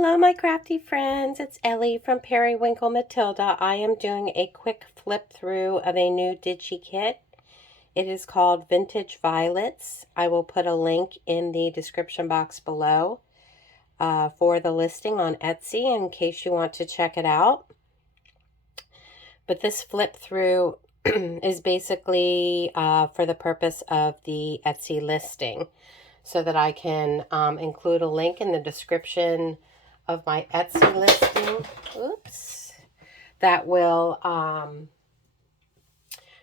Hello, my crafty friends. It's Ellie from Periwinkle Matilda. I am doing a quick flip through of a new Digi kit. It is called Vintage Violets. I will put a link in the description box below for the listing on Etsy in case you want to check it out. But this flip through is basically for the purpose of the Etsy listing, so that I can include a link in the description of my Etsy listing. Oops. That will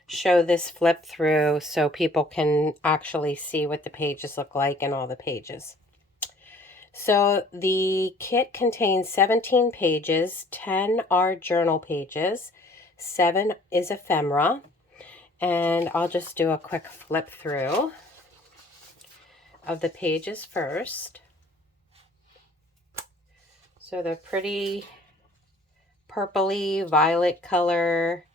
show this flip through so people can actually see what the pages look like and all the pages. So the kit contains 17 pages, 10 are journal pages, 7 is ephemera, and I'll just do a quick flip through of the pages first. So they're pretty purpley violet color,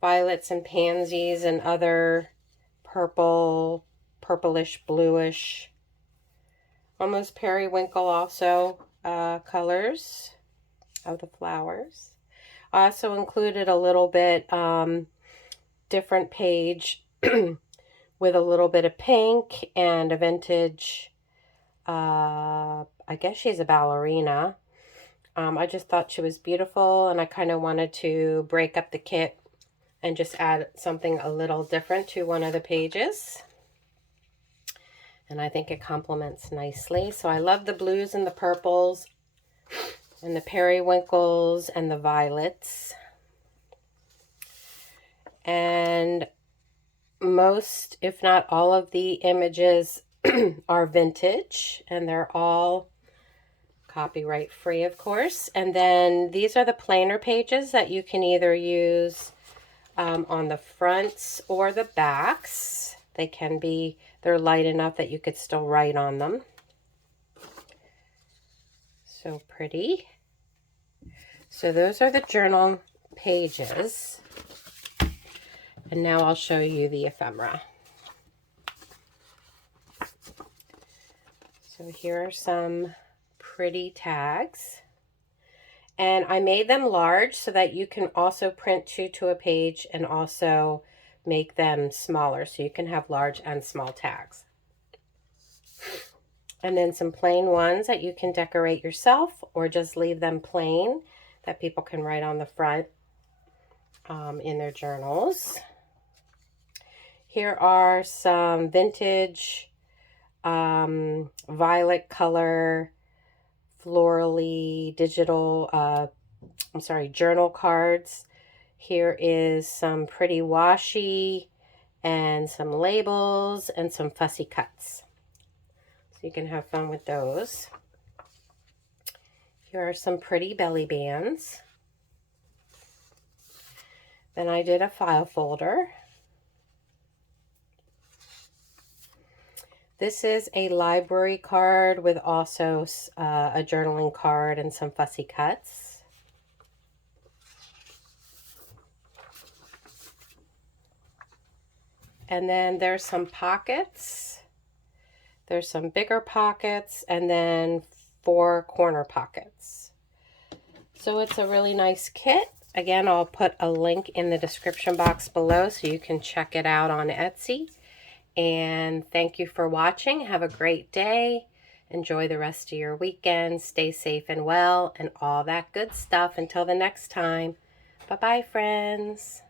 violets and pansies and other purplish bluish, almost periwinkle also colors of the flowers. I also included a little bit different page with a little bit of pink and a vintage, I guess she's a ballerina. I just thought she was beautiful, and I kind of wanted to break up the kit and just add something a little different to one of the pages. And I think it complements nicely. So I love the blues and the purples and the periwinkles and the violets. And most, if not all of the images are vintage, and they're all copyright free, of course. And then these are the planner pages that you can either use on the fronts or the backs. They can be, they're light enough that you could still write on them. So pretty. So those are the journal pages. And now I'll show you the ephemera. So here are some pretty tags. And I made them large so that you can also print two to a page and also make them smaller. So you can have large and small tags. And then some plain ones that you can decorate yourself or just leave them plain that people can write on the front in their journals. Here are some vintage violet color florally digital journal cards. Here is some pretty washi and some labels and some fussy cuts, so you can have fun with those. Here are some pretty belly bands. Then I did a file folder. This is a library card with also a journaling card and some fussy cuts. And then there's some pockets. There's some bigger pockets and then 4 corner pockets. So it's a really nice kit. Again, I'll put a link in the description box below so you can check it out on Etsy. And thank you for watching. Have a great day. Enjoy the rest of your weekend. Stay safe and well and all that good stuff. Until the next time. Bye-bye, friends.